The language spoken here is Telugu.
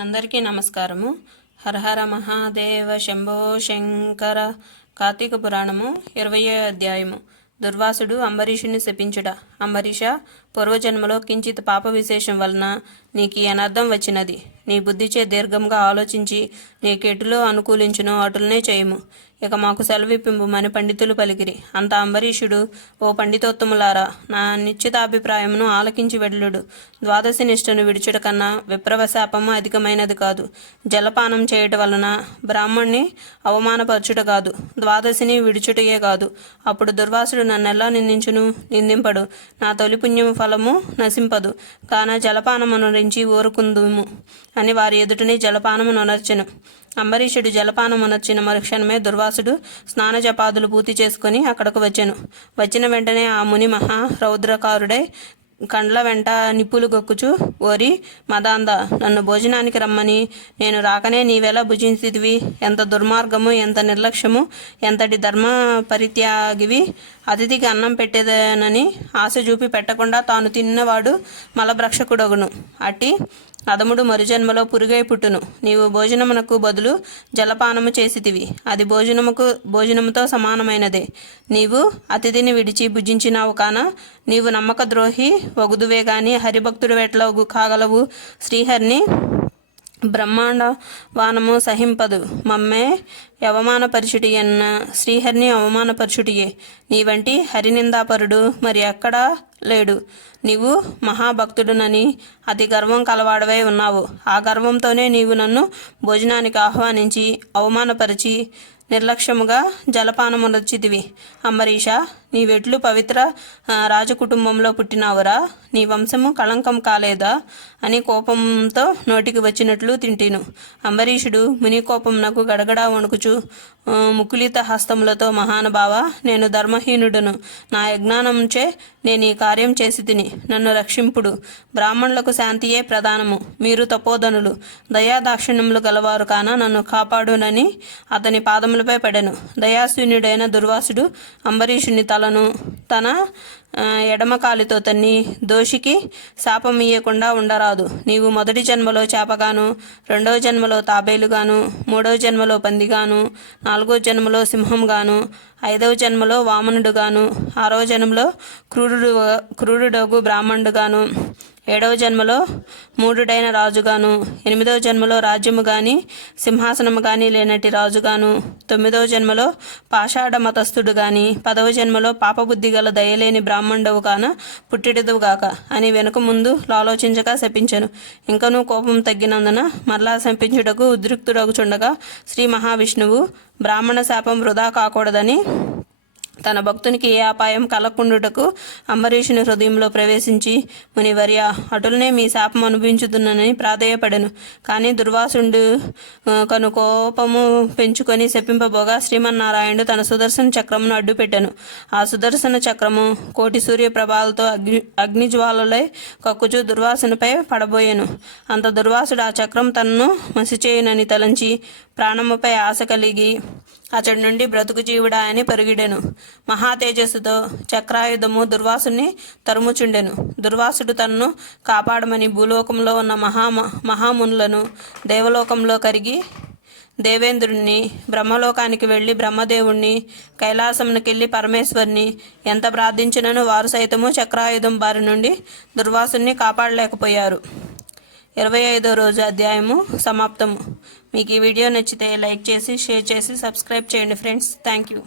అందరికీ నమస్కారము. హరహర మహాదేవ శంభో శంకర కార్తీక పురాణము ఇరవయో అధ్యాయము. దుర్వాసుడు అంబరీషుని శపించుట. అంబరీష పూర్వజన్మలో కించిత్ పాప విశేషం వలన నీకు అనర్థం వచ్చినది. నీ బుద్ధిచే దీర్ఘంగా ఆలోచించి నీకెటులో అనుకూలించునో అటులనే చేయము. ఇక మాకు సెలవిప్పింపుమని పండితులు పలికిరి. అంత అంబరీషుడు ఓ పండితోత్తములారా నా నిశ్చితాభిప్రాయమును ఆలకించి వెళ్ళుడు. ద్వాదశి నిష్ఠను విడుచుట కన్నా విప్రవశాపము అధికమైనది కాదు. జలపానం చేయుట వలన బ్రాహ్మణ్ణి అవమానపరచుట కాదు. ద్వాదశిని విడుచుటయే కాదు. అప్పుడు దుర్వాసుడు నన్నెల్లా నిందించును? నిందింపడు. నా తొలి పుణ్యము ఫలము నశింపదు. కాన జలపానమునరించి ఊరుకుందుము. అని వారి ఎదుటనే జలపానమునర్చెను అంబరీషుడు జలపానమునర్చిన మరుక్షణమే దుర్వాసుడు స్నాన జపాదులు పూర్తి చేసుకుని అక్కడకు వచ్చాను. వచ్చిన వెంటనే ఆ ముని మహా రౌద్రకారుడై కండ్ల వెంట నిప్పులు గొక్కుచు ఓరి మదాంద నన్ను భోజనానికి రమ్మని. నేను రాకనే నీవెలా భుజించితివి? ఎంత దుర్మార్గము ఎంత నిర్లక్ష్యము ఎంతటి ధర్మ పరిత్యాగివి అతిథికి అన్నం పెట్టేదనని ఆశ చూపి పెట్టకుండా తాను తిన్నవాడు మలభ్రక్షకుడగును. అట్టి అదముడు మరుజన్మలో పురుగై పుట్టును. నీవు భోజనమునకు బదులు జలపానము చేసితివి. అది భోజనముకు భోజనముతో సమానమైనదే. నీవు అతిథిని విడిచి భుజించినావు కాన నీవు నమ్మక ద్రోహి వగుదువే గాని హరిభక్తుడు వెట్ల కాగలవు. శ్రీహరిని బ్రహ్మాండ వానము సహింపదు. మమ్మే అవమానపరుచుటి అన్న శ్రీహరిని అవమానపరుచుటియే. నీ వంటి హరినిందాపరుడు మరి ఎక్కడా లేడు. నీవు మహాభక్తుడునని అతి గర్వం కలవాడవై ఉన్నావు. ఆ గర్వంతోనే నీవు నన్ను భోజనానికి ఆహ్వానించి అవమానపరిచి నిర్లక్ష్యముగా జలపానమునర్చితివి. అంబరీష నీవెట్లు పవిత్ర రాజకుటుంబంలో పుట్టినావురా. నీ వంశము కళంకం కాలేదా అని కోపంతో నోటికి వచ్చినట్లు తింటిను. అంబరీషుడు ముని కోపంనకు గడగడా వణుకుచు ముకులిత హస్తములతో మహానుభావ నేను ధర్మహీనుడును. నా యజ్ఞానంచే నేను ఈ కార్యం చేసి తిని నన్ను రక్షింపుడు. బ్రాహ్మణులకు శాంతియే ప్రధానము. మీరు తపోధనులు. దయాదాక్షిణ్యములు గలవారు కాన నన్ను కాపాడునని అతని పాదములపై పడెను. దయాశూన్యుడైన దుర్వాసుడు అంబరీషుని తలను తన ఎడమకాలితో ఎడమ కాలితో తన్ని దోషికి శాపం ఇయ్యకుండా ఉండరాదు. నీవు మొదటి జన్మలో చేపగాను రెండవ జన్మలో తాబేలుగాను మూడవ జన్మలో పందిగాను నాలుగో జన్మలో సింహంగాను ఐదవ జన్మలో వామనుడుగాను ఆరవ జన్మలో క్రూరుడు క్రూరుడగు బ్రాహ్మణుడుగాను ఏడవ జన్మలో మూడుడైన రాజుగాను ఎనిమిదవ జన్మలో రాజ్యము గాని సింహాసనము గాని లేనట్టి రాజుగాను తొమ్మిదవ జన్మలో పాషాఢ మతస్థుడు గాని పదవ జన్మలో పాపబుద్ధి గల దయలేని బ్రాహ్మణుడవు కాన పుట్టిడదువు గాక అని వెనుక ముందు లాలోచించగా శపించెను. ఇంకనూ కోపం తగ్గినందున మరలా శపించుటకు ఉద్రిక్తుడగుచుండగా శ్రీ మహావిష్ణువు బ్రాహ్మణ శాపం వృధా కాకూడదని తన భక్తునికి ఏ అపాయం కలగకుండుటకు అంబరీషుని హృదయంలో ప్రవేశించి మునివర్య అటులనే మీ శాపం అనుభవించుతున్నానని ప్రాధేయపడెను. కానీ దుర్వాసుడు కను కోపము పెంచుకొని శపింపబోగా శ్రీమన్నారాయణుడు తన సుదర్శన చక్రమును అడ్డుపెట్టాను. ఆ సుదర్శన చక్రము కోటి సూర్యప్రభాలతో అగ్ని అగ్నిజ్వాలలై కక్కుచూ దుర్వాసునిపై పడబోయాను. అంత దుర్వాసుడు ఆ చక్రం తనను మసిచేయునని తలంచి ప్రాణముపై ఆశ కలిగి అతడి నుండి బ్రతుకు జీవుడా అని పెరిగిడెను. మహా తేజస్సుతో చక్రాయుధము దుర్వాసుని తరుముచుండెను. దుర్వాసుడు తనను కాపాడమని భూలోకంలో ఉన్న మహా మహామునులను దేవలోకంలో కరిగి దేవేంద్రుణ్ణి బ్రహ్మలోకానికి వెళ్ళి బ్రహ్మదేవుణ్ణి కైలాసమునకెళ్ళి పరమేశ్వరుని ఎంత ప్రార్థించినను వారు సైతము చక్రాయుధం బారి నుండి దుర్వాసుని కాపాడలేకపోయారు. ఇరవై ఐదో రోజు అధ్యాయము సమాప్తము. మీకు ఈ వీడియో నచ్చితే లైక్ చేసి షేర్ చేసి సబ్స్క్రైబ్ చేయండి ఫ్రెండ్స్. Thank you